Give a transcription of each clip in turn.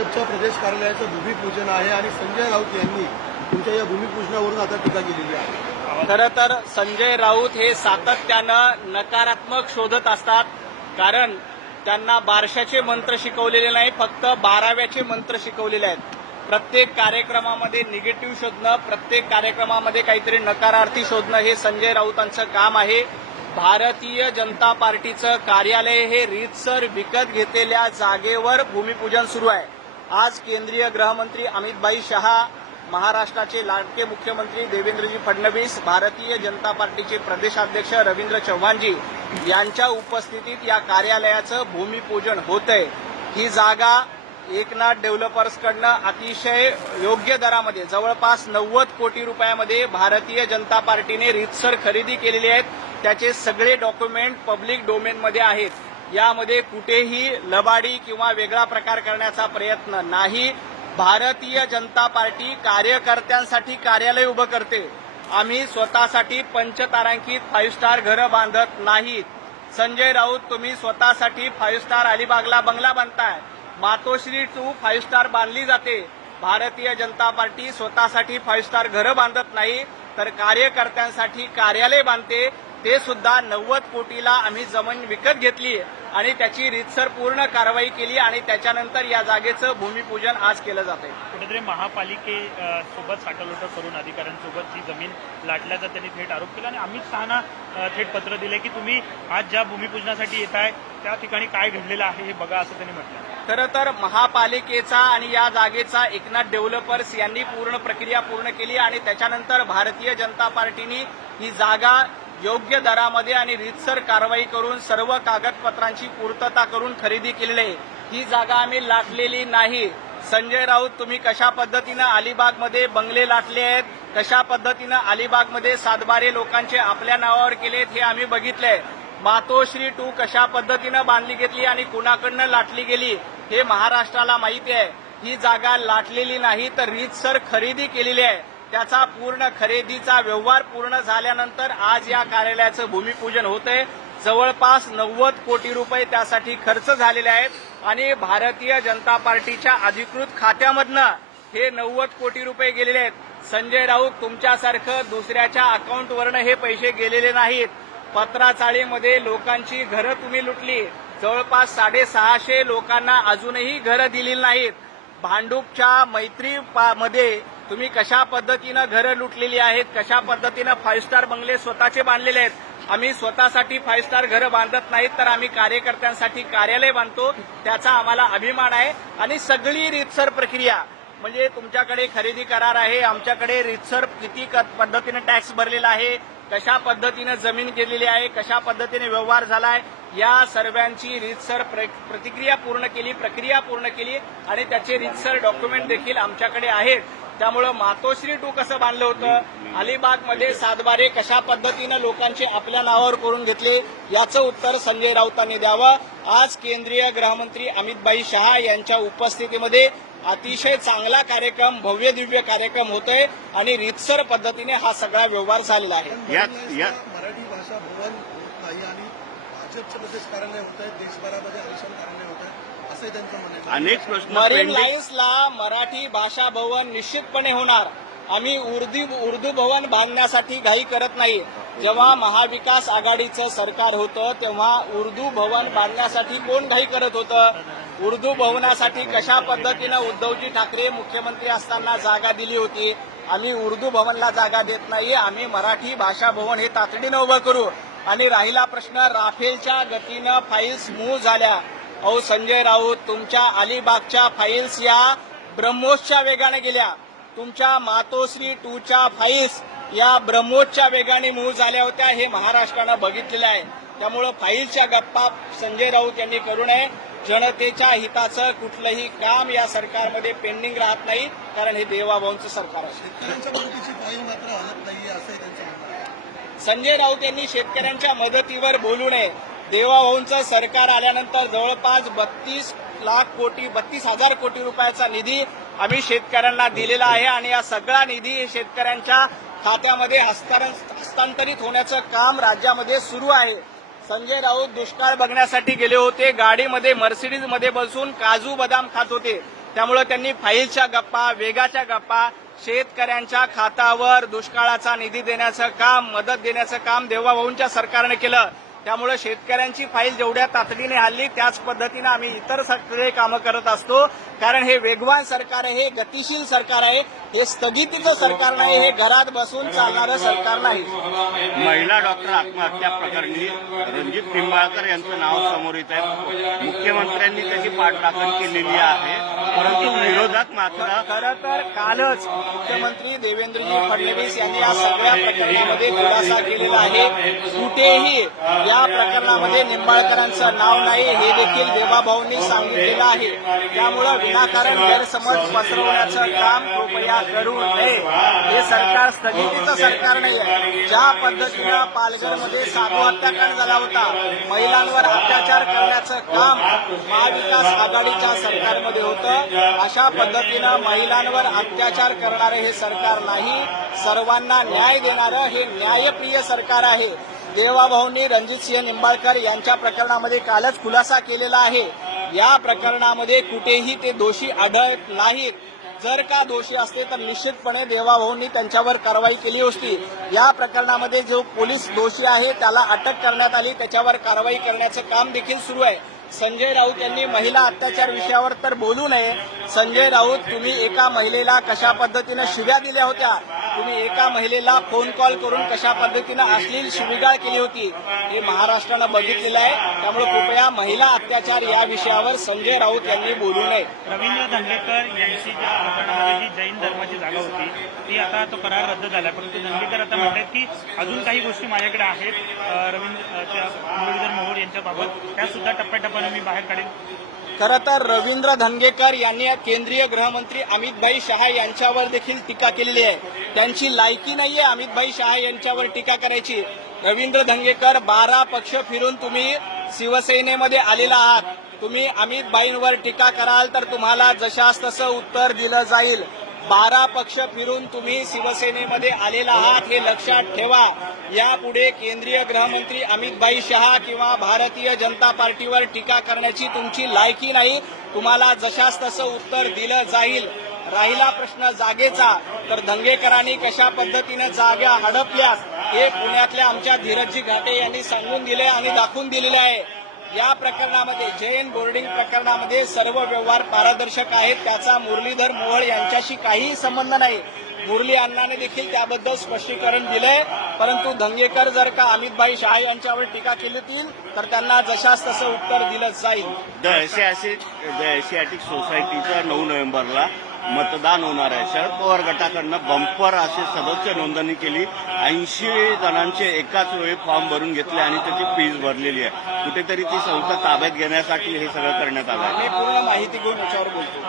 भाजपच्या प्रदेश कार्यालयाचं भूमिपूजन आहे आणि संजय राऊत यांनी तुमच्या या भूमिपूजनावरून आता टीका केलेली आहे. खरं तर संजय राऊत हे सातत्यानं नकारात्मक शोधत असतात कारण त्यांना बारशाचे मंत्र शिकवलेले नाही फक्त बाराव्याचे मंत्र शिकवलेले आहेत. प्रत्येक कार्यक्रमामध्ये निगेटिव्ह शोधणं प्रत्येक कार्यक्रमामध्ये काहीतरी नकारार्थी शोधणं हे संजय राऊतांचं काम आहे. भारतीय जनता पार्टीचं कार्यालय हे रीतसर विकत घेतलेल्या जागेवर भूमिपूजन सुरू आहे. आज केंद्रीय गृहमंत्री अमितभाई शहा महाराष्ट्राचे लाडके मुख्यमंत्री देवेंद्रजी फडणवीस भारतीय जनता पार्टीचे प्रदेशाध्यक्ष रवींद्र चव्हाणजी यांच्या उपस्थितीत या कार्यालयाचं भूमिपूजन होतंय. ही जागा एकनाथ डेव्हलपर्सकडनं अतिशय योग्य दरामध्ये जवळपास नव्वद कोटी रुपयामध्ये भारतीय जनता पार्टीने रितसर खरेदी केलेली आहेत. त्याचे सगळे डॉक्युमेंट पब्लिक डोमेनमध्ये आहेत. यामध्ये कुठेही लबाडी किंवा वेगळा प्रकार करण्याचा प्रयत्न नाही. भारतीय जनता पार्टी कार्यकर्त्यांसाठी कार्यालय उभं करते. आम्ही स्वतःसाठी पंचतारांकित फाईव्ह स्टार घरं बांधत नाहीत. संजय राऊत तुम्ही स्वतःसाठी फाईव्ह स्टार अलिबागला बंगला बांधताय मातोश्री टू फाईव्ह स्टार बांधली जाते. भारतीय जनता पार्टी स्वतःसाठी फाईव्ह स्टार घरं बांधत नाही तर कार्यकर्त्यांसाठी कार्यालय बांधते. ते सुद्धा नव्वद कोटीला आम्ही जमीन विकत घेतली आणि त्याची रीतसर पूर्ण कारवाई केली आणि त्याच्यानंतर या जागेचं भूमिपूजन आज केलं जात आहे कुठेतरी महापालिके सोबत साठवलोट करून अधिकाऱ्यांसोबत ही जमीन लाटल्याचा त्यांनी थेट आरोप केला आणि अमित शहाना थेट पत्र दिले की तुम्ही आज ज्या भूमिपूजनासाठी येत आहे त्या ठिकाणी काय घडलेलं आहे हे बघा असं त्यांनी म्हटलं. खरं तर महापालिकेचा आणि या जागेचा एकनाथ डेव्हलपर्स यांनी पूर्ण प्रक्रिया पूर्ण केली आणि त्याच्यानंतर भारतीय जनता पार्टीने ही जागा योग्य दरामध्ये आणि रीतसर कारवाई करून सर्व कागदपत्रांची पूर्तता करून खरेदी केलेली ही जागा आम्ही लाटलेली नाही. संजय राऊत तुम्ही कशा पद्धतीनं अलिबागमध्ये बंगले लाटले आहेत? कशा पद्धतीनं अलिबागमध्ये सातबारे लोकांचे आपल्या नावावर केलेत हे आम्ही बघितलंय. मातोश्री टू कशा पद्धतीनं बांधली घेतली आणि कुणाकडनं लाटली गेली हे महाराष्ट्राला माहिती आहे. ही जागा लाटलेली नाही तर रीतसर खरेदी केलेली आहे. त्याचा पूर्ण खरेदीचा व्यवहार पूर्ण झाल्यानंतर आज या कार्यालयाचं भूमिपूजन होतंय. जवळपास नव्वद कोटी रुपये त्यासाठी खर्च झालेले आहेत आणि भारतीय जनता पार्टीच्या अधिकृत खात्यामधनं हे नव्वद कोटी रुपये गेलेले आहेत. संजय राऊत तुमच्यासारखं दुसऱ्याच्या अकाउंटवरनं हे पैसे गेलेले नाहीत. पत्राचाळीमध्ये लोकांची घरं तुम्ही लुटली. जवळपास साडेसहाशे लोकांना अजूनही घरं दिलेली नाहीत. भांडूपच्या मैत्री पा- मध्ये तुम्ही कशा पद्धतीनं घरं लुटलेली आहेत कशा पद्धतीनं फाईव्ह स्टार बंगले स्वतःचे बांधलेले आहेत? आम्ही स्वतःसाठी फाईव्ह स्टार घरं बांधत नाहीत तर आम्ही कार्यकर्त्यांसाठी कार्यालय बांधतो त्याचा आम्हाला अभिमान आहे. आणि सगळी रीतसर प्रक्रिया म्हणजे तुमच्याकडे खरेदी करार आहे आमच्याकडे रीतसर किती क- पद्धतीनं टॅक्स भरलेला आहे कशा पद्धतीनं जमीन गेलेली आहे कशा पद्धतीने व्यवहार झालाय या सर्वांची रीतसर प्र- प्रतिक्रिया पूर्ण केली प्रक्रिया पूर्ण केली आणि त्याचे रीतसर डॉक्युमेंट देखील आमच्याकडे आहेत. त्यामुळं मातोश्री टू कसं बांधलं होतं? अलिबागमध्ये सातबारे कशा पद्धतीनं लोकांचे आपल्या नावावर करून घेतले? याचं उत्तर संजय राऊतांनी द्यावं. आज केंद्रीय गृहमंत्री अमितभाई शहा यांच्या उपस्थितीमध्ये अतिशय चांगला कार्यक्रम भव्य दिव्य कार्यक्रम होतोय आणि रीतसर पद्धतीने हा सगळा व्यवहार झालेला आहे. मराठी भाषा भवन होत नाही आणि भाजपचं प्रदेश कार्यालय होत आहे देशभरामध्ये आलिशान कार्यालय होत असंही त्यांचं म्हणणं अनेक प्रश्न मरीन लाईन्सला मराठी भाषा भवन निश्चितपणे होणार. आम्ही उर्दू उर्दू भवन बांधण्यासाठी घाई करत नाही. जेव्हा महाविकास आघाडीचं सरकार होतं तेव्हा उर्दू भवन बांधण्यासाठी कोण घाई करत होतं? उर्दू भवनासाठी कशा पद्धतीनं उद्धवजी ठाकरे मुख्यमंत्री असताना जागा दिली होती? आम्ही उर्दू भवनला जागा देत नाही. आम्ही मराठी भाषा भवन हे तातडीनं उभं करू. आणि राहिला प्रश्न राफेलच्या गतीनं फाईल्स मूव्ह झाल्या. अहो संजय राऊत तुमच्या अलिबागच्या फाईल्स या ब्रह्मोसच्या वेगाने गेल्या. तुमच्या मातोश्री टूच्या फाईल्स या ब्रह्मोसच्या वेगाने मूव्ह झाल्या होत्या हे महाराष्ट्रानं बघितलेलं आहे. त्यामुळं फाईलच्या गप्पा संजय राऊत यांनी करू नये. जनतेच्या हिताचं कुठलंही काम या सरकारमध्ये पेंडिंग राहत नाही कारण हे देवाभाऊंचं सरकार आहे. संजय राऊत यांनी शेतकऱ्यांच्या मदतीवर बोलू नये. देवाभाऊंचं सरकार आल्यानंतर जवळपास बत्तीस लाख कोटी बत्तीस हजार कोटी रुपयाचा निधी आम्ही शेतकऱ्यांना दिलेला आहे आणि या सगळा निधी शेतकऱ्यांच्या खात्यामध्ये हस्तांतरित होण्याचं काम राज्यामध्ये सुरू आहे. संजय राऊत दुष्काळ बघण्यासाठी गेले होते. गाडीमध्ये मर्सिडीजमध्ये बसून काजू बदाम खात होते. त्यामुळे त्यांनी फाईलच्या गप्पा वेगाच्या गप्पा शेतकऱ्यांच्या खातावर दुष्काळाचा निधी देण्याचं काम मदत देण्याचं काम देवाभाऊंच्या सरकारने केलं. त्यामुळे शेतकऱ्यांची फाईल जेवढ्या तातडीने हल्ली त्याच पद्धतीनं आम्ही इतर सगळे कामं करत असतो. कारण हे वेगवान सरकार आहे हे गतिशील सरकार आहे हे स्थगितीचं सरकार नाही हे घरात बसून चालणारं सरकार नाही. महिला डॉक्टर आत्महत्या प्रकरणी रणजित निंबाळकर यांचं नाव समोर येत आहे. मुख्यमंत्र्यांनी त्याची पाठराखण केलेली आहे परंतु विरोधात मात्र खरं तर कालच मुख्यमंत्री देवेंद्रजी फडणवीस यांनी या सगळ्या प्रकरणामध्ये खुलासा केलेला आहे. कुठेही या प्रकरणामध्ये निंबाळकरांचं नाव नाही हे देखील देवाभाऊंनी सांगितलेलं आहे. त्यामुळं विनाकारण गैरसमज पसरवण्याचं काम कृपया करू नये. हे सरकार स्थगितीचं सरकार नाही आहे ज्या पद्धतीनं पालघरमध्ये साधू हत्याकांड झाला होता महिलांवर अत्याचार करण्याचं काम महाविकास आघाडीच्या सरकारमध्ये होतं अशा पद्धतीनं महिलांवर अत्याचार करणारे हे सरकार नाही. सर्वांना न्याय देणारं हे न्यायप्रिय सरकार आहे. देवाभाऊंनी रणजितसिंह निंबाळकर यांच्या प्रकरणामध्ये कालच खुलासा केलेला आहे. या प्रकरणामध्ये कुठेही ते दोषी आढळत नाहीत. जर का दोषी असते तर निश्चितपणे देवाभाऊंनी त्यांच्यावर कारवाई केली असती. या प्रकरणामध्ये जो पोलीस दोषी आहे त्याला अटक करण्यात आली. त्याच्यावर कारवाई करण्याचं काम देखील सुरू आहे. संजय राऊत यांनी महिला अत्याचार विषयावर तर बोलू नये. संजय राऊत तुम्ही एका महिलेला कशा पद्धतीनं शिव्या दिल्या होत्या? तुम्ही एका महिलेला फोन कॉल करून कशा पद्धतीनं अश्लील शिविगाळ केली होती? हे महाराष्ट्रानं बघितलेलं आहे. त्यामुळे कृपया महिला अत्याचार या विषयावर संजय राऊत यांनी बोलू नये. रवींद्र धंगेकर यांची ज्या प्रकरणामध्ये जैन धर्माची जागा होती ती आता तो करार रद्द झाला परंतु धंगेकर आता म्हणतात की अजून काही गोष्टी माझ्याकडे आहेत. रवींद्र अं, मुरलीधर मोहोळ यांच्याबाबत. त्या सुद्धा टप्प्याटप्प्या टप्प्याटप्प्याने मी बाहेर काढेन. खरं तर रवींद्र धनगेकर यांनी केंद्रीय गृहमंत्री अमितभाई शहा यांच्यावर देखील टीका केलेली आहे. त्यांची लायकी नाहीये अमितभाई शहा यांच्यावर टीका करायची. रवींद्र धंगेकर बारा पक्ष फिरून तुम्ही शिवसेनेमध्ये आलेला आहात. तुम्ही अमितभाईंवर टीका कराल तर तुम्हाला जशास तसं उत्तर दिलं जाईल. बारा पक्ष फिरून तुम्ही शिवसेनेमध्ये आलेला आहात हे लक्षात ठेवा. यापुढे केंद्रीय गृहमंत्री अमितभाई शहा किंवा भारतीय जनता पार्टीवर टीका करण्याची तुमची लायकी नाही. तुम्हाला जशास तसं उत्तर दिलं जाईल. राहिला प्रश्न जागेचा तर दंगेकरांनी कशा पद्धतीने जागा हडपल्यास? हे पुण्यातल्या आमच्या धीरजजी घाटे यांनी सांगून दिले आणि दाखवून दिलेले आहे. या प्रकरणामध्ये जैन बोर्डिंग प्रकरणामध्ये सर्व व्यवहार पारदर्शक आहेत. त्याचा मुरलीधर मोहोळ यांच्याशी काहीही संबंध नाही. मुरली अण्णाने देखील त्याबद्दल स्पष्टीकरण दिलंय. परंतु दंगेकर जर का अमितभाई शहा यांच्यावर टीका केली होतील तर त्यांना जशास तसं उत्तर दिलं जाईल. द एशियाटिक सोसायटीचा नऊ नोव्हेंबरला मतदान होणार आहे. शरद पवार गटाकडनं बंपर असे सदस्य नोंदणी केली. ऐंशी जणांचे एकाच वेळी फॉर्म भरून घेतले आणि त्याची फीस भरलेली आहे. कुठेतरी ती संस्था ताब्यात घेण्यासाठी हे सगळं करण्यात आलं आहे. मी पूर्ण माहिती घेऊन याच्यावर बोलतो.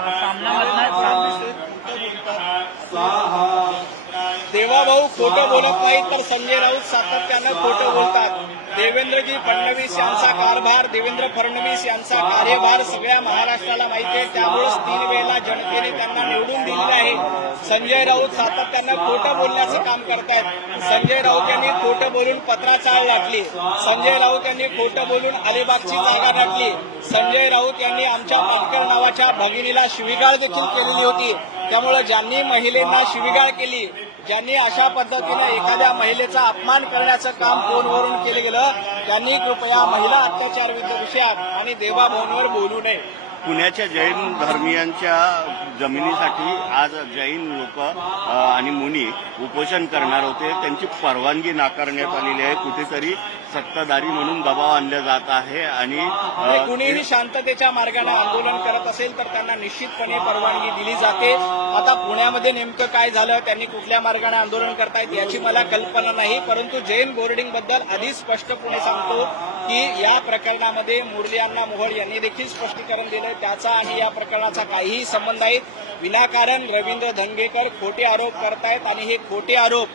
अं, भाऊ खोटं बोलत नाहीत तर संजय राऊत सातत्यानं खोटं बोलतात. देवेंद्रजी फडणवीस यांचा कारभार देवेंद्र फडणवीस यांचा कार्यभार सगळ्या महाराष्ट्राला माहिती आहे. त्यामुळेच तीन वेळेला जनतेने त्यांना निवडून दिलेलं आहे. संजय राऊत सातत्यानं खोटं बोलण्याचं काम करतायत. संजय राऊत यांनी खोटं बोलून पत्राचाळ लाटली. संजय राऊत यांनी खोटं बोलून अलिबागची जागा लाटली संजय राऊत यांनी आमच्या पाटकर नावाच्या भगिनीला शिविगाळ देखील केलेली होती. त्यामुळे ज्यांनी महिलेंना शिविगाळ केली ज्यांनी अशा पद्धतीने एखाद्या महिलेचा अपमान करण्याचं काम फोनवरून केलं गेलं त्यांनी कृपया महिला अत्याचार विषयात आणि देवाभाऊंवर बोलू नये. पुण्याच्या जैन धर्मियांच्या जमिनीसाठी आज जैन लोक आणि मुनी उपोषण करणार होते. त्यांची परवानगी नाकारण्यात आलेली आहे. कुठेतरी सत्ताधारी म्हणून दबाव आणला जात आहे आणि म्हणजे कुणीही शांततेच्या मार्गाने आंदोलन करत असेल तर त्यांना निश्चितपणे परवानगी दिली जाते. आता पुण्यामध्ये नेमकं काय झालं त्यांनी कुठल्या मार्गाने आंदोलन करतायत याची मला कल्पना नाही परंतु जैन बोर्डिंगबद्दल आधी स्पष्टपणे सांगतो की या प्रकरणामध्ये मुरली अण्णा मोहोळ यांनी देखील स्पष्टीकरण दिलं त्याचा आणि या प्रकरणाचा काहीही संबंध नाही विनाकारण रवींद्र धंगेकर खोटे आरोप करतायत आणि हे खोटे आरोप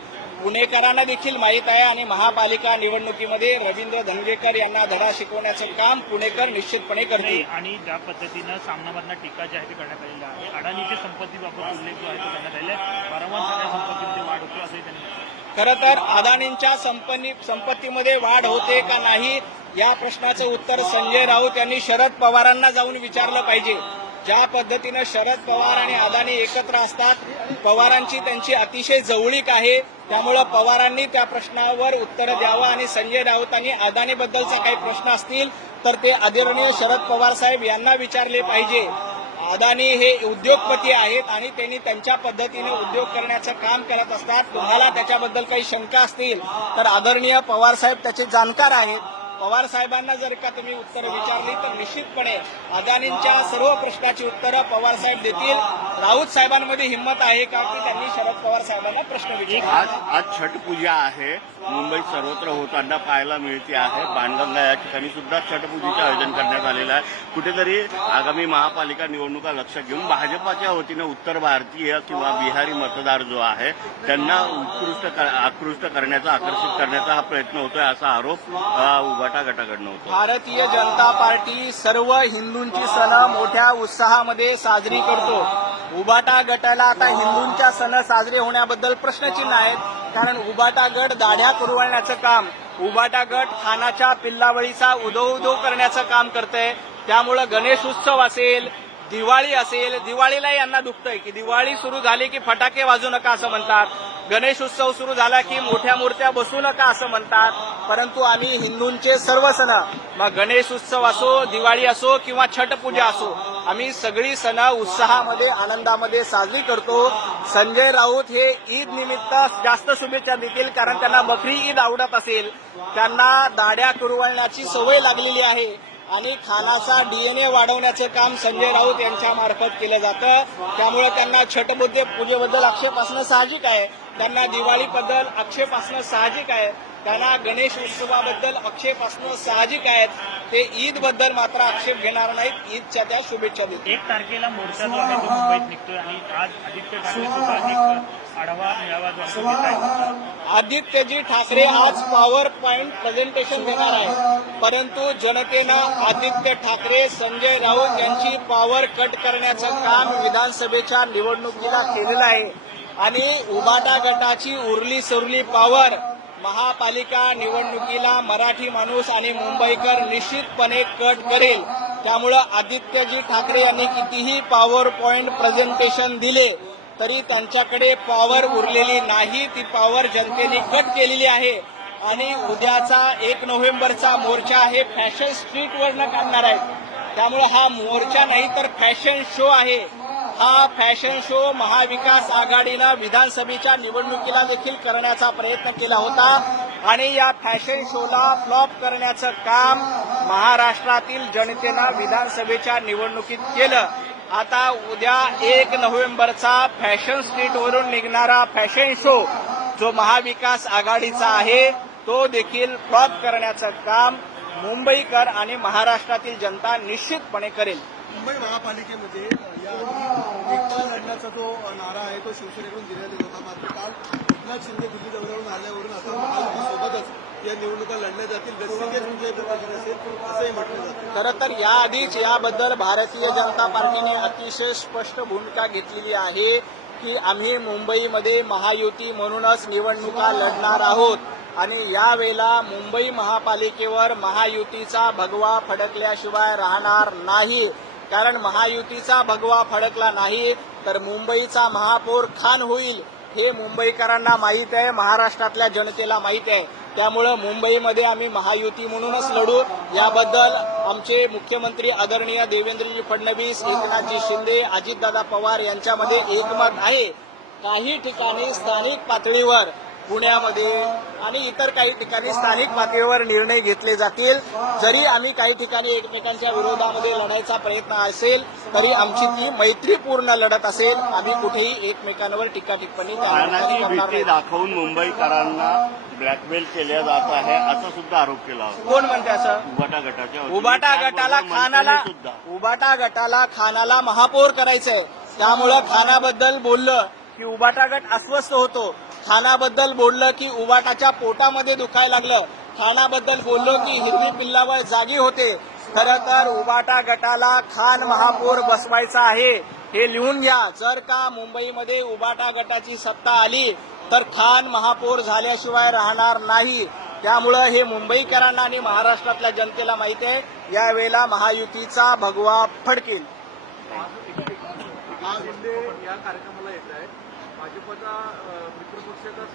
पुणेकरांना देखील माहीत आहे आणि महापालिका निवडणुकीमध्ये रवींद्र धंगेकर यांना धडा शिकवण्याचं काम पुणेकर निश्चितपणे करतील. आणि ज्या पद्धतीनं सामनामधनं टीका जी आहे ती करण्यात आलेली आहे. अडाणीच्या संपत्तीबाबत उल्लेख जो आहे तो करण्यात आलेला आहे. वारंवार सगळ्या संपत्तीमध्ये वाढ होतो असंही त्यांनी. खरं तर अदानींच्या संपन्नी संपत्तीमध्ये वाढ होते का नाही या प्रश्नाचं उत्तर संजय राऊत यांनी शरद पवारांना जाऊन विचारलं पाहिजे. ज्या पद्धतीनं शरद पवार आणि अदानी एकत्र असतात पवारांची त्यांची अतिशय जवळीक आहे. त्यामुळं पवारांनी त्या प्रश्नावर उत्तर द्यावं आणि संजय राऊतांनी अदानीबद्दलचा काही प्रश्न असतील तर ते आदरणीय शरद पवार साहेब यांना विचारले पाहिजे. अदानी हे उद्योगपती आहेत आणि त्यांनी त्यांच्या पद्धतीने उद्योग करण्याचं काम करत असतात. तुम्हाला त्याच्याबद्दल काही शंका असतील तर आदरणीय पवार साहेब त्याचे जाणकार आहेत. पवार साहेबांना जर का तुम्ही उत्तरं विचारली तर निश्चितपणे अदानींच्या सर्व प्रश्नाची उत्तरं पवार साहेब देतील. राऊत साहेबांमध्ये हिंमत आहे का की त्यांनी शरद पवार साहेबांना प्रश्न विचारला आज आज छठ पूजा आहे. मुंबईत सर्वत्र होताना पाहायला मिळते आहे. बाणगंगा या ठिकाणी सुद्धा छठपूजेचं आयोजन करण्यात आलेलं आहे. कुठेतरी आगामी महापालिका निवडणुका लक्षात घेऊन भाजपाच्या वतीनं उत्तर भारतीय किंवा बिहारी मतदार जो आहे त्यांना उत्कृष्ट आकृष्ट करण्याचा आकर्षित करण्याचा हा प्रयत्न होतोय असा आरोप गटागटाकडनं होतो. भारतीय जनता पार्टी सर्व हिंदूंची सण मोठ्या उत्साहामध्ये साजरी करतो. उबाटा गटाला आता हिंदूंच्या सण साजरे होण्याबद्दल प्रश्नचिन्ह आहेत. कारण उबाटा गट दाढ्या कुरवळण्याचं काम उबाटा गट खानाच्या पिल्लावळीचा उदो उदो करण्याचं काम करतंय. त्यामुळं गणेश उत्सव असेल दिवाळी असेल दिवाळीला यांना दुखतंय की दिवाळी सुरू झाली की फटाके वाजू नका असं म्हणतात. गणेश उत्सव सुरू झाला की मोठ्या मूर्त्या बसू नका असं म्हणतात. परंतु आम्ही हिंदूंचे सर्व सण मग गणेश उत्सव असो दिवाळी असो किंवा छठ पूजा असो आम्ही सगळी सण उत्साहामध्ये आनंदामध्ये साजरी करतो. संजय राऊत हे ईद निमित्त जास्त शुभेच्छा देतील कारण त्यांना बकरी ईद आवडत असेल. त्यांना दाड्या कुरवळण्याची सवय लागलेली आहे. आणि खानाचा डीएनए वाढवण्याचं काम संजय राऊत यांच्या मार्फत केलं जातं. त्यामुळे त्यांना छठबुद्धे पूजेबद्दल आक्षेप असणं साहजिक आहे. त्यांना दिवाळीबद्दल आक्षेप असणं साहजिक आहे. त्यांना गणेश उत्सवाबद्दल आक्षेप असणं साहजिक आहे ते ईदबद्दल मात्र आक्षेप घेणार नाहीत. ईदच्या त्या शुभेच्छा देतील. एक तारखेला मोर्चा जो आहे तो मुंबईत निघतोय आणि आज आदित्य ठाकरे सुद्धा एक आढावा मेळावा जो आहे तो घेत आहेत. आदित्यजी ठाकरे आज पॉवर पॉइंट प्रेझेंटेशन देणार आहे परंतु जनतेनं आदित्य ठाकरे संजय राऊत यांची पॉवर कट करण्याचं काम विधानसभेच्या निवडणुकीला केलेलं आहे. आणि उबाटा गटाची उरली सुरली पॉवर महापालिका निवडणुकीला मराठी माणूस आणि मुंबईकर निश्चितपणे कट करेल. त्यामुळं आदित्यजी ठाकरे यांनी कितीही पॉवर पॉईंट प्रेझेंटेशन दिले तरी त्यांच्याकडे पॉवर उरलेली नाही. ती पॉवर जनतेने कट केलेली आहे. आणि उद्याचा एक नोव्हेंबरचा मोर्चा हे फॅशन स्ट्रीटवरनं काढणार आहे त्यामुळे हा मोर्चा नाही तर फॅशन शो आहे. हा फॅशन शो महाविकास आघाडीनं विधानसभेच्या निवडणुकीला देखील करण्याचा प्रयत्न केला होता. आणि या फॅशन शोला फ्लॉप करण्याचं काम महाराष्ट्रातील जनतेनं विधानसभेच्या निवडणुकीत केलं. आता उद्या एक नोव्हेंबरचा फॅशन स्ट्रीटवरून निघणारा फॅशन शो जो महाविकास आघाडीचा आहे तो देखील फ्लॉप करण्याचं काम मुंबईकर आणि महाराष्ट्रातील जनता निश्चितपणे करेल. मुंबई महापालिकेमध्ये या आधी लढण्याचा जो नारा आहे तो शिवसेनेकडून देण्यात येत होता. मात्र काल एकनाथ शिंदे दिल्ली दौऱ्यावरून आल्यावरून आता महायुतीसोबतच या निवडणुका लढल्या जातील. रस्सीकेच कुठल्याही प्रकारचे असेल असंही म्हटलं जातं. खरं तर याआधीच याबद्दल भारतीय जनता पार्टीने अतिशय स्पष्ट भूमिका घेतलेली आहे की आम्ही मुंबईमध्ये महायुती म्हणूनच निवडणुका लढणार आहोत. आणि यावेळेला मुंबई महापालिकेवर महायुतीचा भगवा फडकल्याशिवाय राहणार नाही. कारण महायुतीचा भगवा फडकला नाही तर मुंबईचा महापौर खान होईल हे मुंबईकरांना माहीत आहे महाराष्ट्रातल्या जनतेला माहीत आहे. त्यामुळं मुंबईमध्ये आम्ही महायुती म्हणूनच लढू. याबद्दल आमचे मुख्यमंत्री आदरणीय देवेंद्रजी फडणवीस एकनाथजी शिंदे अजितदादा पवार यांच्यामध्ये एकमत आहे. काही ठिकाणी स्थानिक पातळीवर पुण्यामध्ये आणि इतर काही ठिकाणी स्थानिक पातळीवर निर्णय घेतले जातील. जरी आम्ही काही ठिकाणी एकमेकांच्या विरोधामध्ये लढायचा प्रयत्न असेल तरी आमची ती मैत्रीपूर्ण लढत असेल. आम्ही कुठेही एकमेकांवर टीका टिप्पणी. दाखवून मुंबईकरांना ब्लॅकमेल केल्या जात आहे असा सुद्धा आरोप केला होता. कोण म्हणते असं? उबाटा गटाच्या. उबाटा गटाला खानाला उबाटा गटाला खानाला महापौर करायचंय. त्यामुळं खानाबद्दल बोललं की उबाटा गट अस्वस्थ होतो. खानाबद्दल बोललं की उबाटाच्या पोटामध्ये दुखायला लागलं. खानाबद्दल बोललो की हिरवी पिल्लावर जागी होते. खरं तर उबाटा गटाला खान महापौर बसवायचा आहे हे लिहून घ्या. जर का मुंबईमध्ये उबाटा गटाची सत्ता आली तर खान महापौर झाल्याशिवाय राहणार नाही. त्यामुळं हे मुंबईकरांना आणि महाराष्ट्रातल्या जनतेला माहिती आहे यावेळेला महायुतीचा भगवा फडकेल. या कार्यक्रमाला येत आहे. भाजपचा मित्रपक्षाचा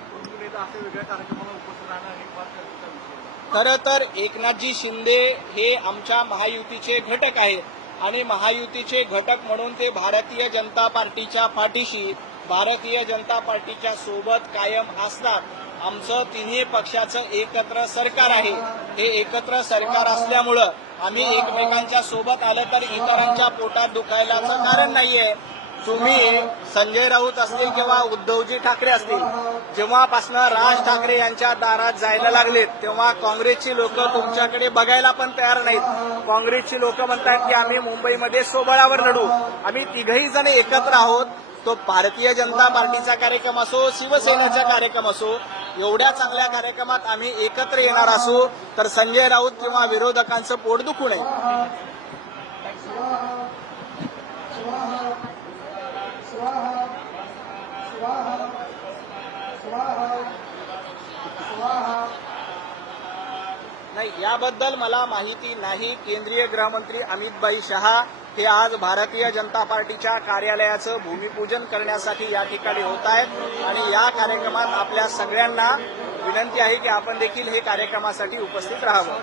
नेता असे वेगळ्या कार्यक्रमाला उपस्थित राहणं फार चर्चेचा विषय खरं तर एकनाथजी शिंदे हे आमच्या महायुतीचे घटक आहेत आणि महायुतीचे घटक म्हणून ते भारतीय जनता पार्टीच्या पाठीशी भारतीय जनता पार्टीच्या सोबत कायम असतात. आमचं तिन्ही पक्षाचं एकत्र सरकार आहे. हे एकत्र सरकार असल्यामुळं आम्ही एकमेकांच्या सोबत आलं तर इतरांच्या पोटात दुखायलाचं कारण नाहीये. तुम्ही संजय राऊत असतील किंवा उद्धवजी ठाकरे असतील जेव्हापासनं राज ठाकरे यांच्या दारात जायला लागलेत तेव्हा काँग्रेसची लोक तुमच्याकडे बघायला पण तयार नाहीत. काँग्रेसची लोक म्हणतात की आम्ही मुंबईमध्ये सोबळावर लढू. आम्ही तिघही जण एकत्र आहोत. तो भारतीय जनता पार्टीचा कार्यक्रम असो शिवसेनेचा कार्यक्रम असो एवढ्या चांगल्या कार्यक्रमात आम्ही एकत्र येणार असू तर संजय राऊत किंवा विरोधकांचं पोट दुखू नये. नाही याबद्दल मला माहिती नाही. केंद्रीय गृहमंत्री अमितभाई शहा हे आज भारतीय जनता पार्टीच्या कार्यालयाचं भूमिपूजन करण्यासाठी या ठिकाणी होत आहेत. आणि या कार्यक्रमात आपल्या सगळ्यांना विनंती आहे की आपण देखील हे कार्यक्रमासाठी उपस्थित राहावं.